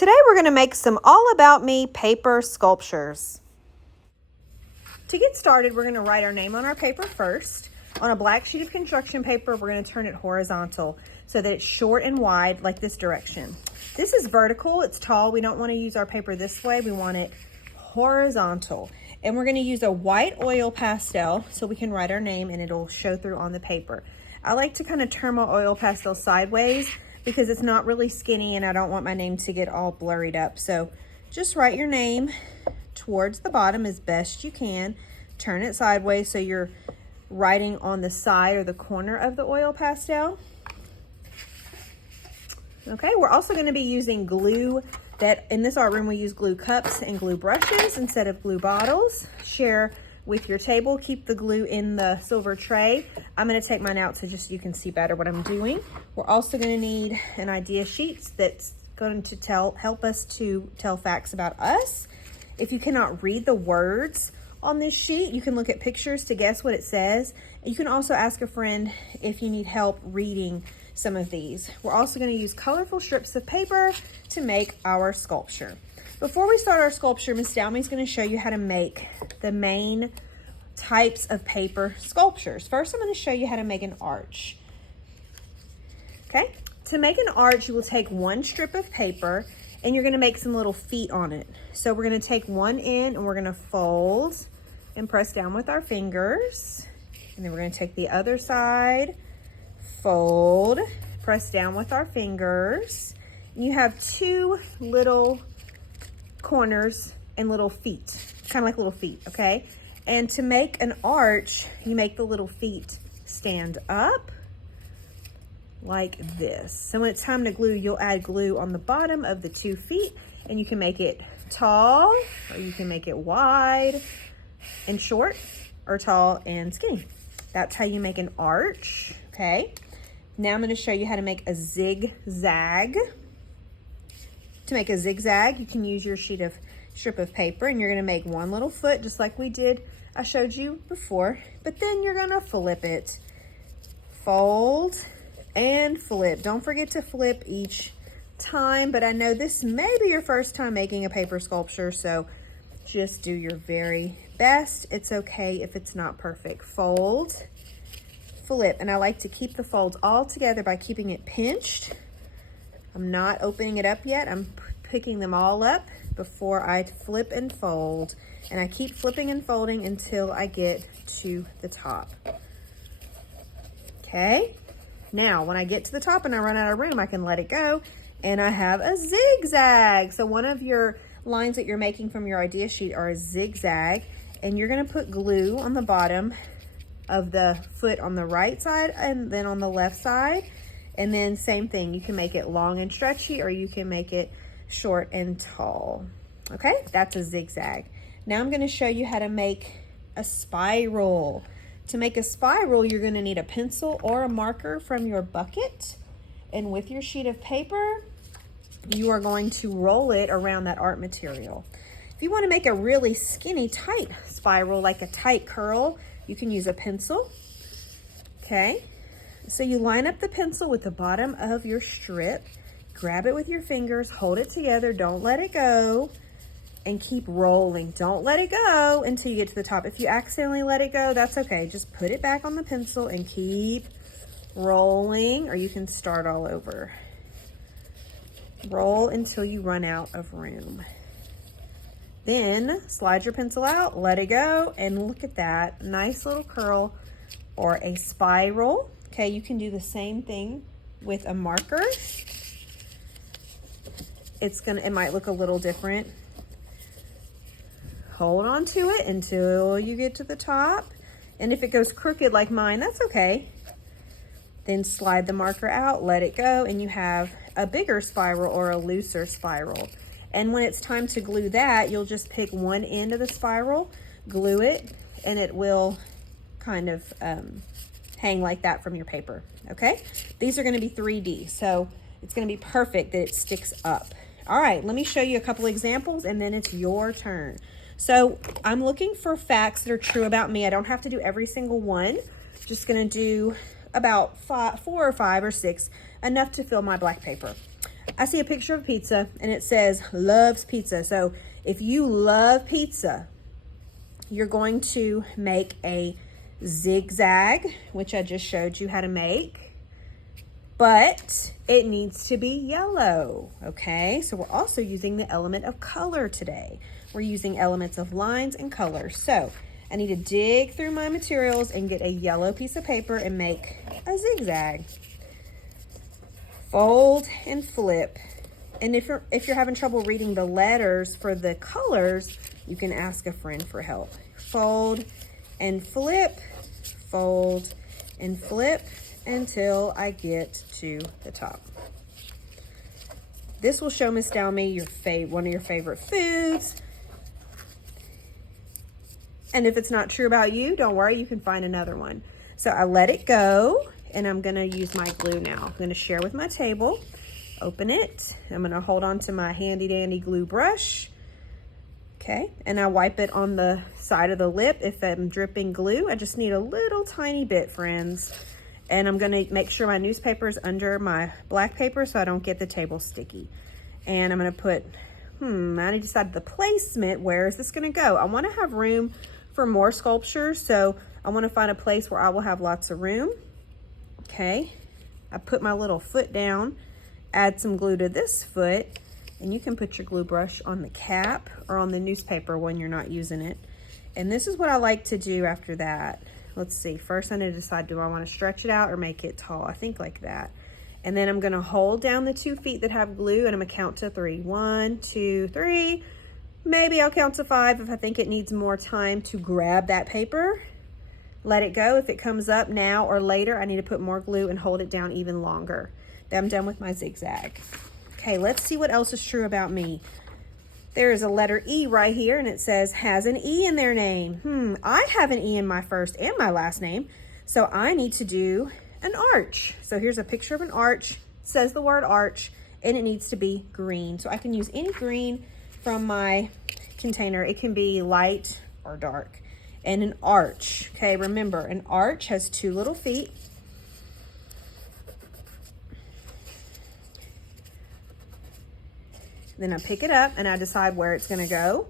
Today we're going to make some All About Me paper sculptures. To get started, we're going to write our name on our paper first. On a black sheet of construction paper, we're going to turn it horizontal so that it's short and wide like this direction. This is vertical, it's tall. We don't want to use our paper this way. We want it horizontal. And we're going to use a white oil pastel so we can write our name and it'll show through on the paper. I like to kind of turn my oil pastel sideways because it's not really skinny and I don't want my name to get all blurred up. So just write your name towards the bottom as best you can. Turn it sideways so you're writing on the side or the corner of the oil pastel. Okay, we're also going to be using glue. That in this art room we use glue cups and glue brushes instead of glue bottles. Share with your table. Keep the glue in the silver tray. I'm going to take mine out so just you can see better what I'm doing. We're also going to need an idea sheet that's going to help us to tell facts about us. If you cannot read the words on this sheet, you can look at pictures to guess what it says. You can also ask a friend if you need help reading some of these. We're also going to use colorful strips of paper to make our sculpture. Before we start our sculpture, Miss Dowmey is going to show you how to make the main types of paper sculptures. First, I'm going to show you how to make an arch. Okay, to make an arch, you will take one strip of paper and you're going to make some little feet on it. So we're going to take one end and we're going to fold and press down with our fingers. And then we're going to take the other side, fold, press down with our fingers. And you have two little corners and little feet, kind of like little feet, okay? And to make an arch, you make the little feet stand up like this. So when it's time to glue, you'll add glue on the bottom of the 2 feet and you can make it tall or you can make it wide and short or tall and skinny. That's how you make an arch, okay? Now I'm going to show you how to make a zigzag. To make a zigzag, you can use your strip of paper and you're going to make one little foot just like I showed you before, but then you're going to flip it. Fold and flip. Don't forget to flip each time, but I know this may be your first time making a paper sculpture, so just do your very best. It's okay if it's not perfect. Fold, flip, and I like to keep the folds all together by keeping it pinched. I'm not opening it up yet. I'm picking them all up before I flip and fold. And I keep flipping and folding until I get to the top. Okay. Now, when I get to the top and I run out of room, I can let it go. And I have a zigzag. So one of your lines that you're making from your idea sheet are a zigzag. And you're going to put glue on the bottom of the foot on the right side and then on the left side. And then same thing, you can make it long and stretchy or you can make it short and tall. Okay, that's a zigzag. Now I'm going to show you how to make a spiral. To make a spiral, you're going to need a pencil or a marker from your bucket. And with your sheet of paper, you are going to roll it around that art material. If you want to make a really skinny, tight spiral, like a tight curl, you can use a pencil. Okay. So you line up the pencil with the bottom of your strip, grab it with your fingers, hold it together, don't let it go, and keep rolling. Don't let it go until you get to the top. If you accidentally let it go, that's okay. Just put it back on the pencil and keep rolling, or you can start all over. Roll until you run out of room. Then slide your pencil out, let it go, and look at that. Nice little curl or a spiral. Okay, you can do the same thing with a marker. It might look a little different. Hold on to it until you get to the top. And if it goes crooked like mine, that's okay. Then slide the marker out, let it go, and you have a bigger spiral or a looser spiral. And when it's time to glue that, you'll just pick one end of the spiral, glue it, and it will kind of hang like that from your paper, okay? These are gonna be 3D, so it's gonna be perfect that it sticks up. All right, let me show you a couple examples and then it's your turn. So I'm looking for facts that are true about me. I don't have to do every single one. Just gonna do about 4 or 5 or 6, enough to fill my black paper. I see a picture of pizza and it says loves pizza. So if you love pizza, you're going to make a zigzag, which I just showed you how to make, but it needs to be yellow, okay? So we're also using the element of color today. We're using elements of lines and colors. So I need to dig through my materials and get a yellow piece of paper and make a zigzag. Fold and flip. And if you're having trouble reading the letters for the colors, you can ask a friend for help. Fold and flip, fold and flip until I get to the top. This will show Miss Dalmy one of your favorite foods. And if it's not true about you, don't worry, you can find another one. So I let it go, and I'm gonna use my glue now. I'm gonna share with my table, open it. I'm gonna hold on to my handy dandy glue brush. Okay, and I wipe it on the side of the lip if I'm dripping glue. I just need a little tiny bit, friends. And I'm gonna make sure my newspaper is under my black paper so I don't get the table sticky. And I'm gonna put, I need to decide the placement. Where is this gonna go? I wanna have room for more sculptures, so I wanna find a place where I will have lots of room. Okay, I put my little foot down, add some glue to this foot, and you can put your glue brush on the cap or on the newspaper when you're not using it. And this is what I like to do after that. Let's see, first I need to decide, do I wanna stretch it out or make it tall? I think like that. And then I'm gonna hold down the 2 feet that have glue and I'm gonna count to 3. 1, 2, 3. Maybe I'll count to 5 if I think it needs more time to grab that paper. Let it go. If it comes up now or later, I need to put more glue and hold it down even longer. Then I'm done with my zigzag. Okay, let's see what else is true about me. There is a letter E right here and it says has an E in their name. I have an E in my first and my last name, so I need to do an arch. So here's a picture of an arch. It says the word arch and it needs to be green. So I can use any green from my container. It can be light or dark. And an arch, okay, remember an arch has 2 little feet. Then I pick it up and I decide where it's gonna go.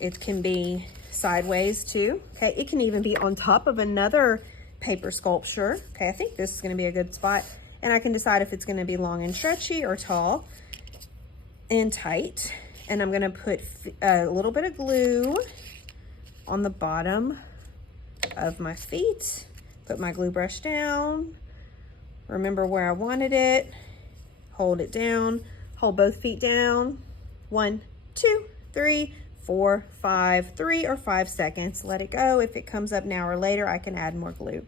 It can be sideways too, okay? It can even be on top of another paper sculpture. Okay, I think this is gonna be a good spot. And I can decide if it's gonna be long and stretchy or tall and tight. And I'm gonna put a little bit of glue on the bottom of my feet. Put my glue brush down. Remember where I wanted it. Hold it down. Hold both feet down. 1, 2, 3, 4, 5, 3 or 5 seconds. Let it go. If it comes up now or later, I can add more glue.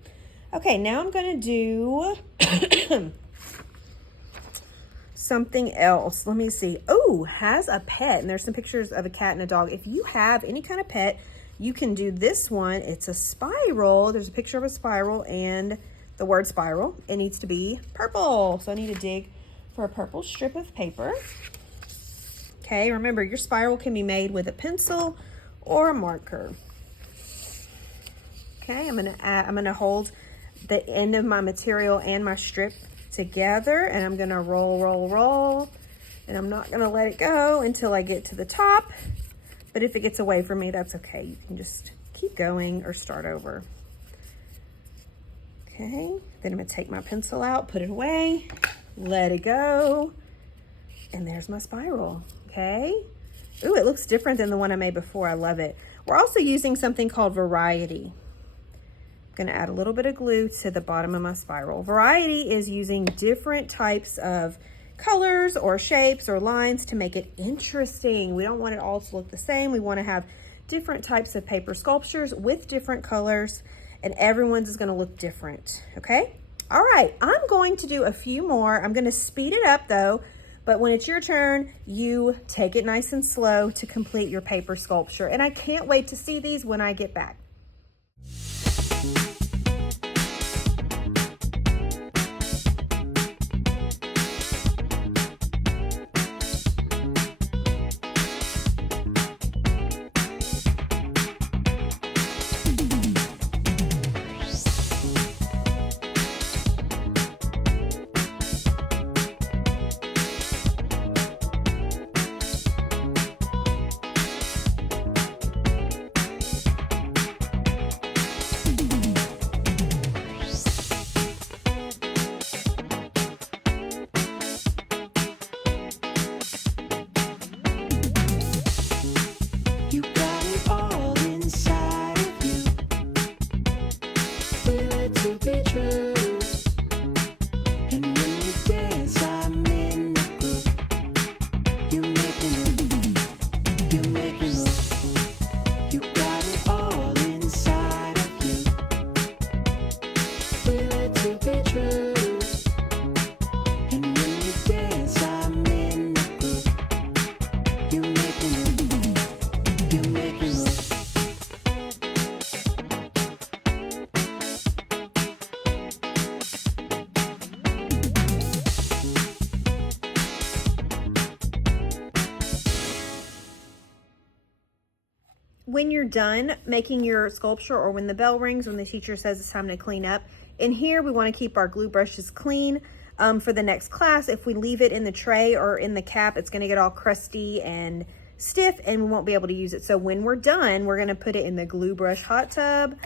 Okay, now I'm gonna do something else. Let me see. Oh, has a pet. And there's some pictures of a cat and a dog. If you have any kind of pet, you can do this one. It's a spiral. There's a picture of a spiral and the word spiral. It needs to be purple. So I need to dig for a purple strip of paper. Okay, remember your spiral can be made with a pencil or a marker. Okay, I'm gonna hold the end of my material and my strip together and I'm gonna roll, roll, roll. And I'm not gonna let it go until I get to the top. But if it gets away from me, that's okay. You can just keep going or start over. Okay, then I'm gonna take my pencil out, put it away, let it go, and there's my spiral, okay? Ooh, it looks different than the one I made before. I love it. We're also using something called Variety. I'm gonna add a little bit of glue to the bottom of my spiral. Variety is using different types of colors or shapes or lines to make it interesting. We don't want it all to look the same. We want to have different types of paper sculptures with different colors, and everyone's is going to look different. Okay, all right, I'm going to do a few more. I'm going to speed it up though, but when it's your turn, you take it nice and slow to complete your paper sculpture. And I can't wait to see these when I get back. when you're done making your sculpture, or when the bell rings, when the teacher says it's time to clean up, in here we want to keep our glue brushes clean for the next class. If we leave it in the tray or in the cap, it's going to get all crusty and stiff and we won't be able to use it. So when we're done, we're going to put it in the glue brush hot tub,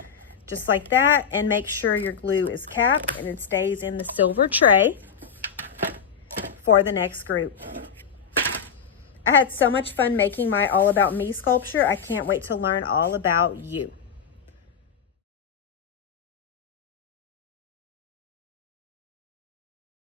just like that, and make sure your glue is capped and it stays in the silver tray for the next group. I had so much fun making my All About Me sculpture. I can't wait to learn all about you.